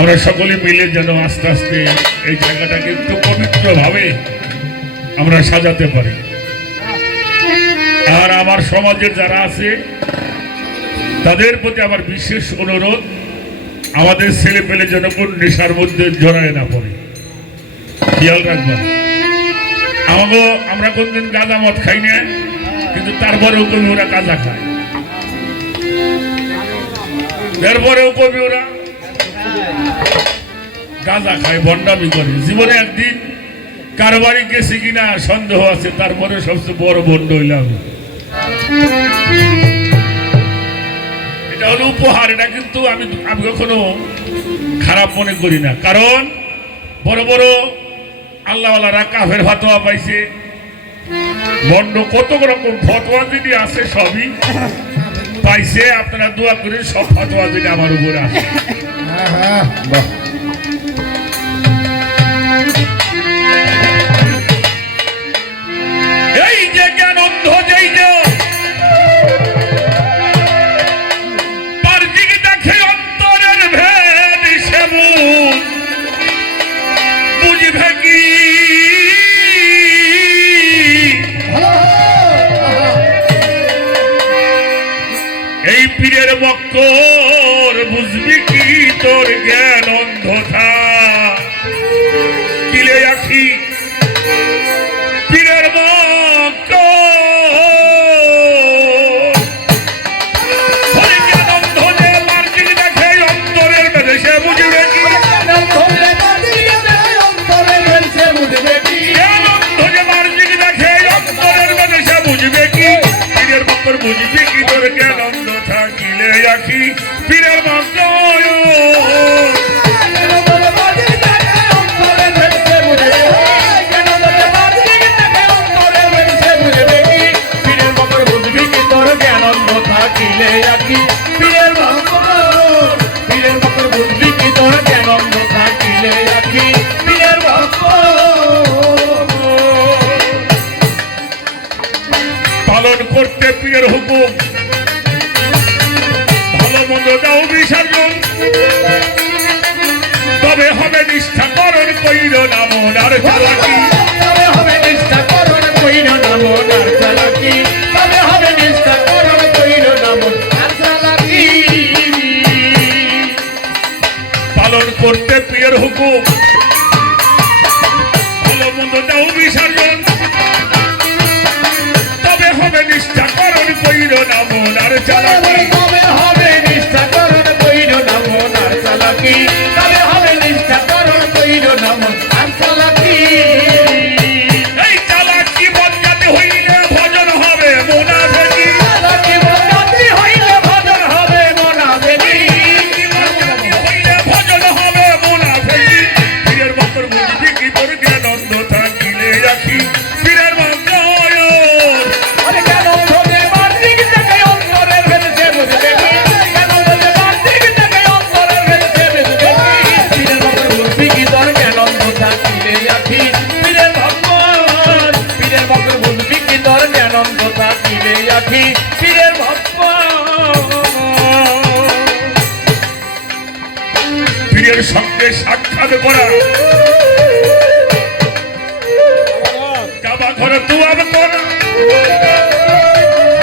আমরা সকলে মিলে যেন আস্তে আস্তে এই জায়গাটাকে একটু পবিত্রভাবে আমরা সাজাতে পারি। আর আমার সমাজের যারা আছে, তাদের প্রতি আমার বিশেষ অনুরোধ, আমাদের ছেলে পেলে যেন কোন নেশার মধ্যে জড়ায় না পড়ে। খেয়াল রাখবেন। আমাকে আমরা কোনদিন গাঁজা মদ খাই না, কিন্তু তারপরেও কবি ওরা গাঁজা খায়। তারপরেও কবি ওরা গাঁজা খায়, বন্ডামি করে। জীবনে একদিন কারবারি গেছে কিনা সন্দেহ আছে তারপরে সবচেয়ে বড় বন্ড হইলাম। এটা হলো উপহার, এটা কিন্তু আমি আমি কখনো খারাপ মনে করি না। কারণ বড় বড় আল্লাহওয়ালারা কাফের ফাতোয়া পাইছে। বন্ড কত রকম ফতোয়া যদি আছে সবই পাইছে, আপনারা দোয়া করে সব ফতোয়া যদি আমার উপরে আসে। এই যে জ্ঞান অন্ধ এই পীরের মক্কর বুঝবি কি? তোর জ্ঞান অন্ধতা। কিলে পীরের বুঝবে কি? জ্ঞান অন্ধ যে বাহ্যিক দেখে অন্তরের ভেদ করতে পীরের হুকুম। ভালো তবে হবে নিষ্ঠা করণ কইর না মন আর চালাকি পীরের সঙ্গে সাক্ষাৎ করা। কাবা ঘরে তুয়াব করা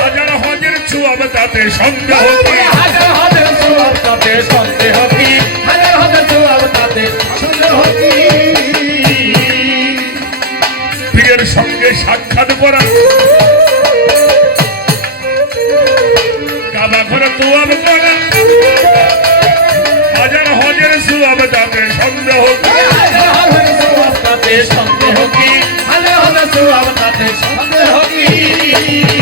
হাজার হাজার ছুয়াব তাতে সন্দেহ কি? হাজার হাজার সুয়াব তাতে সন্দেহ কি? হাজার হাজার সুয়াব তাতে সন্দেহ কি? পীরের সঙ্গে সাক্ষাৎ করা। কাবা ঘরে তুয়াব করা হাজার হাজার সুয়াব তাতে সন্দেহ কি? কি পীর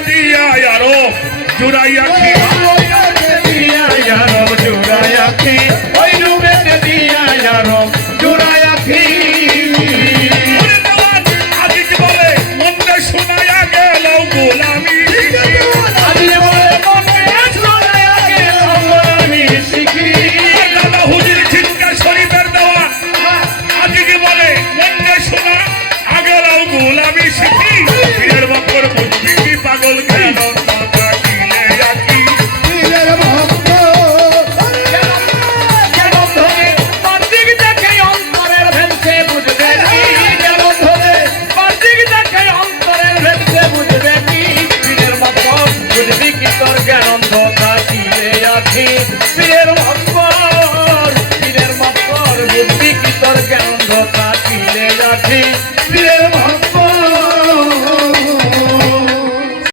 တတိယရတော့ဒုရယခိဟောယတတိယရ কাটিয়ে আছে